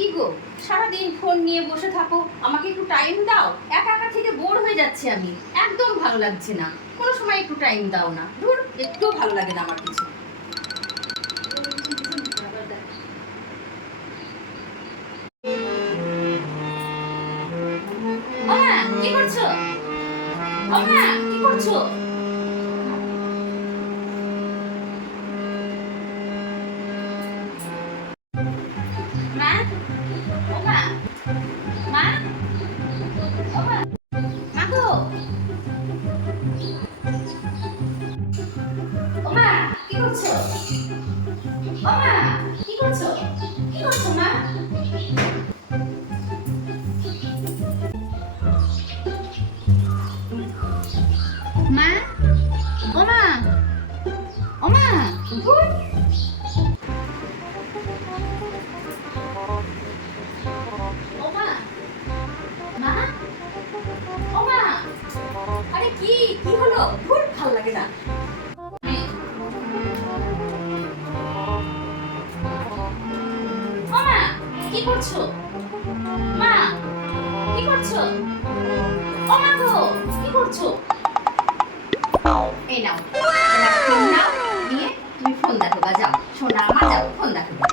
কি গো, সারাদিন ফোন নিয়ে বসে থাকো, আমাকে একটু টাইম দাও। একা একা থেকে বোর হয়ে যাচ্ছি আমি, একদম ভালো লাগছে না। কোনো সময় একটু টাইম দাও না, ধুর, একটুও ভালো লাগে না আমার কিছু। ওমা, কি করছো? ওমা, কি করছো? মা, ওমা, মা, ওমা, মা গো, ওমা, কি করছো? ওমা, কি করছো? কি করছো মা? মা, ওমা, ওমা, ধুর। ওমা, মা, ওমা, আরে কি কি হলো? ধুর, ভালো লাগে না। ওমা, কি করছো? মা, কি করছো? ওমা গো, কি করছো? এই নাও, ফোন নাও, নিয়ে তুমি ফোন দেখো গা, যাও সোনা, আমার যাও ফোন দেখো গা।